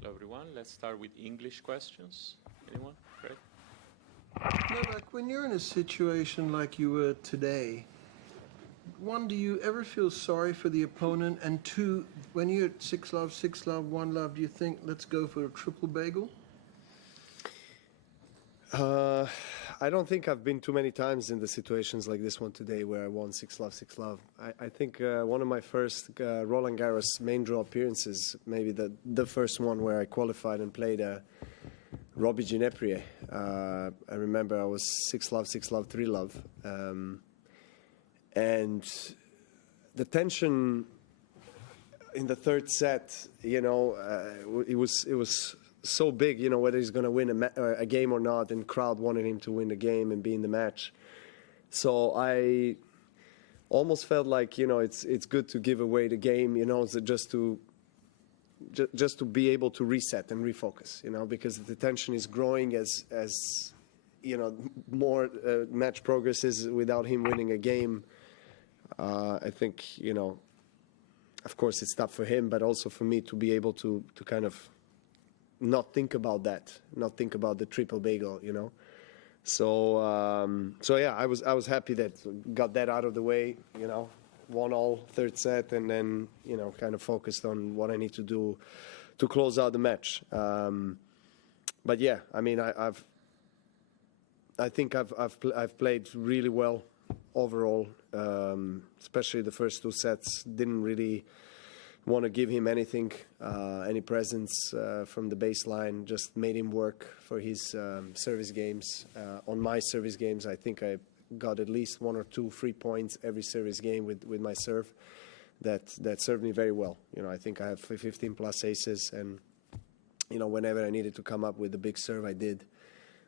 Hello, everyone. Let's start with English questions. Anyone? Great. Novak, when you're in a situation like you were today, one, do you ever feel sorry for the opponent? And two, when you're at 6-love, 6-love, 1-love, do you think, let's go for a triple bagel? I don't think I've been too many times in the situations like this one today where I won 6-love, 6-love. I think one of my first Roland Garros main draw appearances, maybe the first one where I qualified and played Robbie Gineprie. I remember I was 6-love, 6-love, 3-love. And the tension in the third set, you know, it was so big, you know, whether he's going to win a game or not, and crowd wanted him to win the game and be in the match. So I almost felt like, you know, it's good to give away the game, you know, just to be able to reset and refocus, you know, because the tension is growing as you know, more match progresses without him winning a game. I think, you know, of course it's tough for him, but also for me to be able to kind of not think about that, not think about the triple bagel, you know. So yeah, I was happy that got that out of the way, you know, won all third set, and then, you know, kind of focused on what I need to do to close out the match. But yeah, I mean, I think I've played really well overall, especially the first two sets. Didn't really want to give him anything, any presence from the baseline. Just made him work for his service games. On my service games, I think I got at least 1 or 2 free points every service game with my serve. That served me very well. You know, I think I have 15 plus aces, and you know, whenever I needed to come up with a big serve, I did.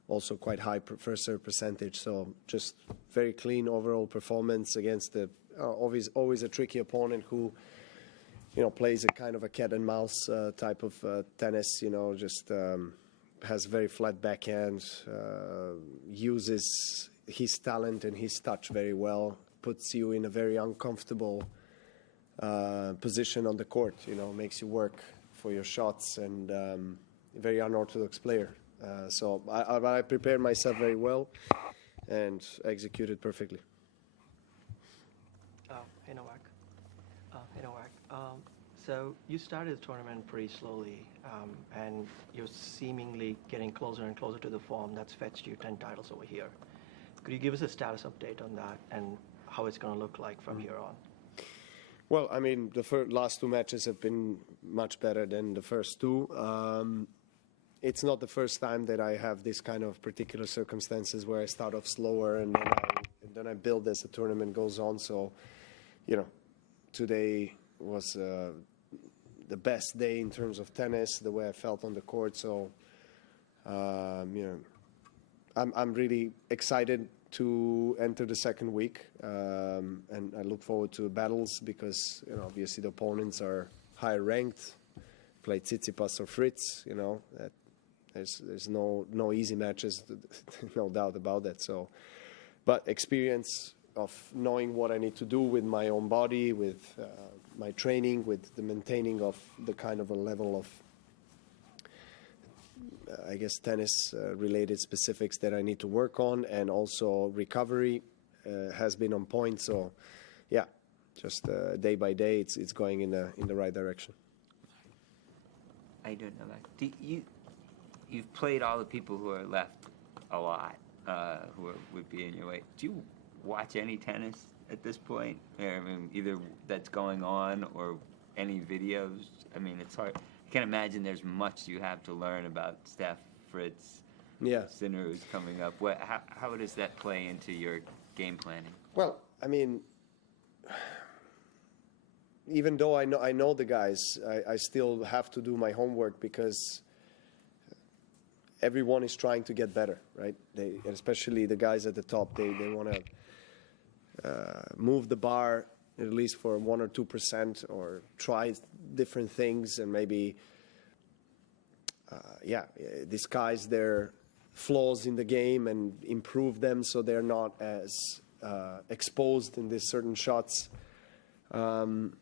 Also quite high first serve percentage. So just very clean overall performance against the always a tricky opponent who, you know, plays a kind of a cat and mouse type of tennis. You know, just has very flat backhand, uses his talent and his touch very well, puts you in a very uncomfortable position on the court. You know, makes you work for your shots, and very unorthodox player. So I prepared myself very well and executed perfectly. Hey Novak. So you started the tournament pretty slowly, and you're seemingly getting closer and closer to the form that's fetched you 10 titles over here. Could you give us a status update on that and how it's going to look like from here on? Well, I mean, the last 2 matches have been much better than the first 2. It's not the first time that I have this kind of particular circumstances where I start off slower and then I build as the tournament goes on. So, you know, today was the best day in terms of tennis, the way I felt on the court. So, you know, I'm really excited to enter the second week, and I look forward to battles because, you know, obviously the opponents are higher ranked. Play Tsitsipas or Fritz, you know. There's no easy matches, no doubt about that. So, but experience of knowing what I need to do with my own body, with my training, with the maintaining of the kind of a level of, I guess, tennis-related specifics that I need to work on, and also recovery has been on point. So, yeah, just day by day, it's going in the right direction. I don't know that. You've played all the people who are left a lot, who would be in your way. Do you watch any tennis at this point? I mean, either that's going on or any videos? I mean, it's hard. I can't imagine there's much you have to learn about Steph, Fritz, Sinner who's coming up. How does that play into your game planning? Well, I mean, even though I know the guys, I still have to do my homework because everyone is trying to get better, right? Especially the guys at the top, they want to move the bar at least for 1 or 2%, or try different things and maybe, disguise their flaws in the game and improve them so they're not as exposed in these certain shots. And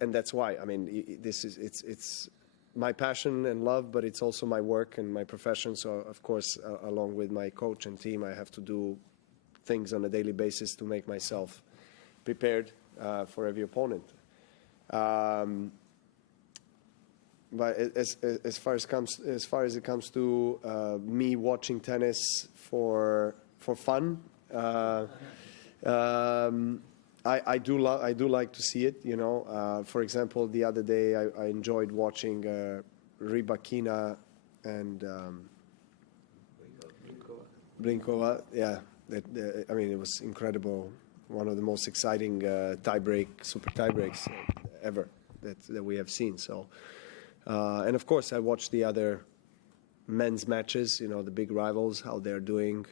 that's why, I mean, it's my passion and love, but it's also my work and my profession. So, of course, along with my coach and team, I have to do things on a daily basis to make myself prepared for every opponent. But as far as it comes to me watching tennis for fun, I do like to see it. You know, for example, the other day I enjoyed watching Rybakina and Blinkova. Yeah, I mean, it was incredible. One of the most exciting super tie breaks ever that we have seen. So. And of course, I watch the other men's matches, you know, the big rivals, how they're doing,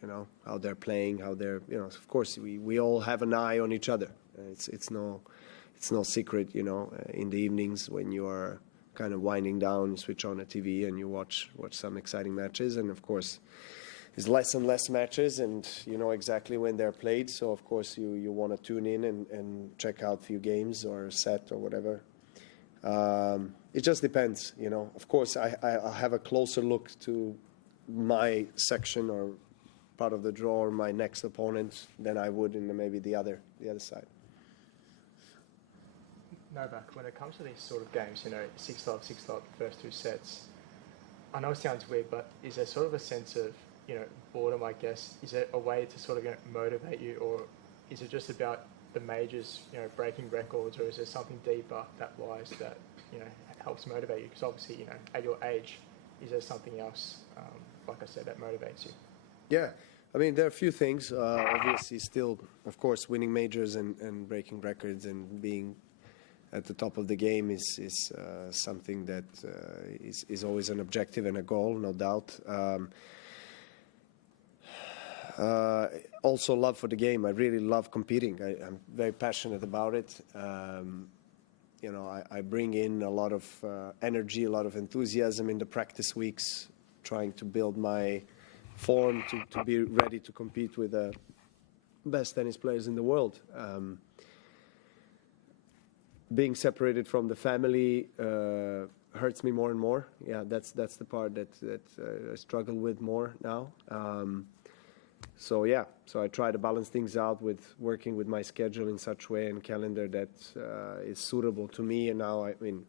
you know, how they're playing, how they're, you know, of course, we all have an eye on each other. It's no secret, you know, in the evenings when you are kind of winding down, you switch on a TV and you watch some exciting matches. And of course, there's less and less matches and you know exactly when they're played. So of course, you want to tune in and check out a few games or a set or whatever. It just depends, you know. Of course, I have a closer look to my section or part of the draw or my next opponent than I would in maybe the other side. Novak, when it comes to these sort of games, you know, 6-love, 6-love, first two sets, I know it sounds weird, but is there sort of a sense of, you know, boredom, I guess? Is it a way to sort of motivate you, or is it just about the majors, you know, breaking records, or is there something deeper that lies that, you know, helps motivate you? Because obviously, you know, at your age, is there something else, like I said, that motivates you? Yeah, I mean, there are a few things. Obviously, still, of course, winning majors and breaking records and being at the top of the game is something that is always an objective and a goal, no doubt. Also love for the game. I really love competing. I'm very passionate about it. You know, I bring in a lot of energy, a lot of enthusiasm in the practice weeks, trying to build my form to be ready to compete with the best tennis players in the world. Being separated from the family hurts me more and more. Yeah, that's the part that I struggle with more now. So yeah, so I try to balance things out with working with my schedule in such way and calendar that is suitable to me. And now, I mean,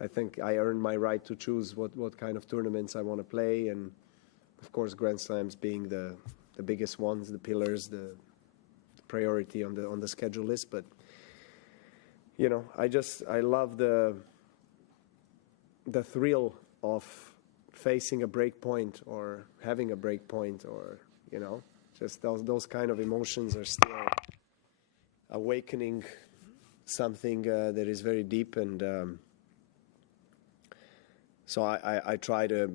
I think I earned my right to choose what kind of tournaments I want to play. And of course, Grand Slams being the biggest ones, the pillars, the priority on the schedule list. But you know, I love the thrill of facing a break point or having a break point, or you know, just those kind of emotions are still awakening something that is very deep. And so I try to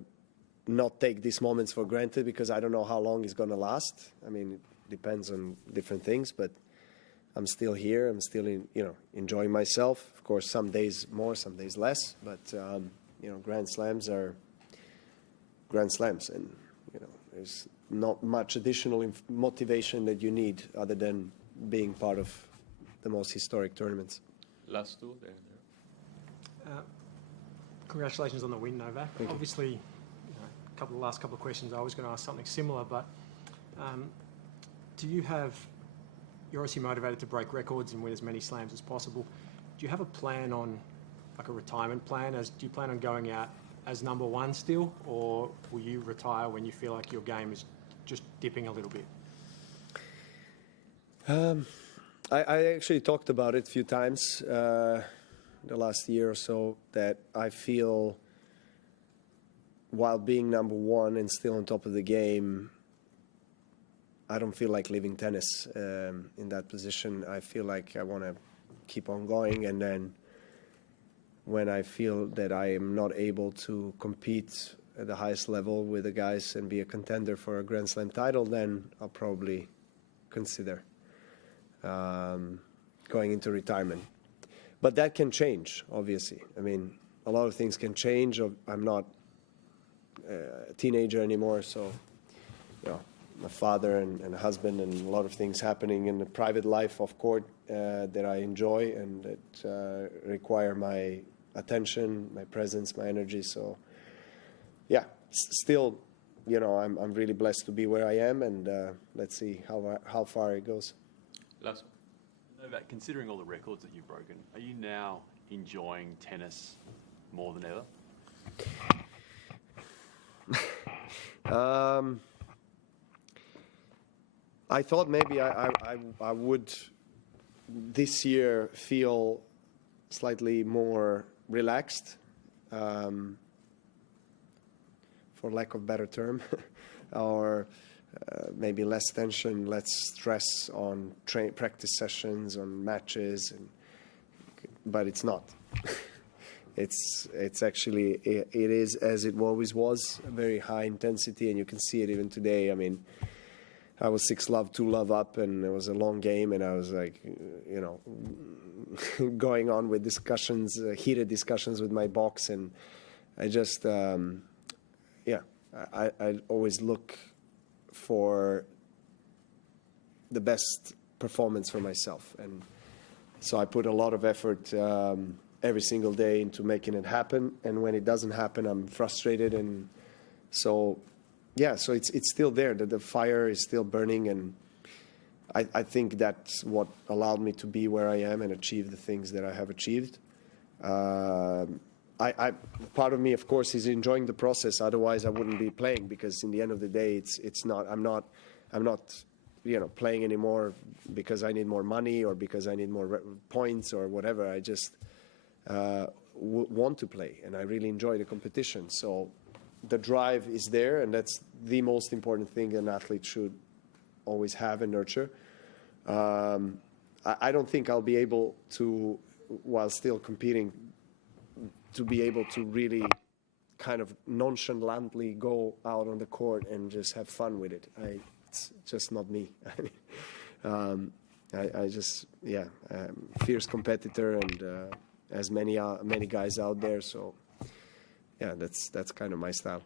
not take these moments for granted, because I don't know how long it's going to last. I mean, it depends on different things, but I'm still here. I'm still enjoying myself. Of course, some days more, some days less. But you know, Grand Slams are Grand Slams, and you know, there's not much additional motivation that you need other than being part of the most historic tournaments. Last two there. Congratulations on the win, Novak. Thank you. Obviously, you know, last couple of questions, I was going to ask something similar, but you're obviously motivated to break records and win as many slams as possible. Do you have a plan on, like a retirement plan? Do you plan on going out as number one still, or will you retire when you feel like your game is just dipping a little bit? I actually talked about it a few times the last year or so, that I feel while being number one and still on top of the game, I don't feel like leaving tennis in that position. I feel like I want to keep on going, and then when I feel that I am not able to compete at the highest level with the guys and be a contender for a Grand Slam title, then I'll probably consider going into retirement. But that can change, obviously. I mean, a lot of things can change. I'm not a teenager anymore, so you know, I'm a father and a husband, and a lot of things happening in the private life off court that I enjoy and that require my attention, my presence, my energy. So, yeah, still, you know, I'm really blessed to be where I am, and let's see how far it goes. Last one. Novak, considering all the records that you've broken, are you now enjoying tennis more than ever? I thought maybe I would this year feel slightly more relaxed, for lack of a better term, or maybe less tension, less stress on practice sessions, on matches, but it's not. It's actually, it is as it always was, a very high intensity, and you can see it even today. I mean, I was 6-love, 2-love up, and it was a long game, and I was like, you know, going on with discussions, heated discussions with my box, and I just, yeah, I always look for the best performance for myself, and so I put a lot of effort every single day into making it happen, and when it doesn't happen, I'm frustrated, and so yeah, so it's still there, that the fire is still burning, and I think that's what allowed me to be where I am and achieve the things that I have achieved. Part of me, of course, is enjoying the process. Otherwise, I wouldn't be playing, because in the end of the day, it's not. I'm not, you know, playing anymore because I need more money or because I need more points or whatever. I just want to play, and I really enjoy the competition. So the drive is there, and that's the most important thing an athlete should always have and nurture. I don't think I'll be able to, while still competing, to be able to really kind of nonchalantly go out on the court and just have fun with it. It's just not me. I just, yeah, fierce competitor, and as many guys out there. So yeah, that's kind of my style.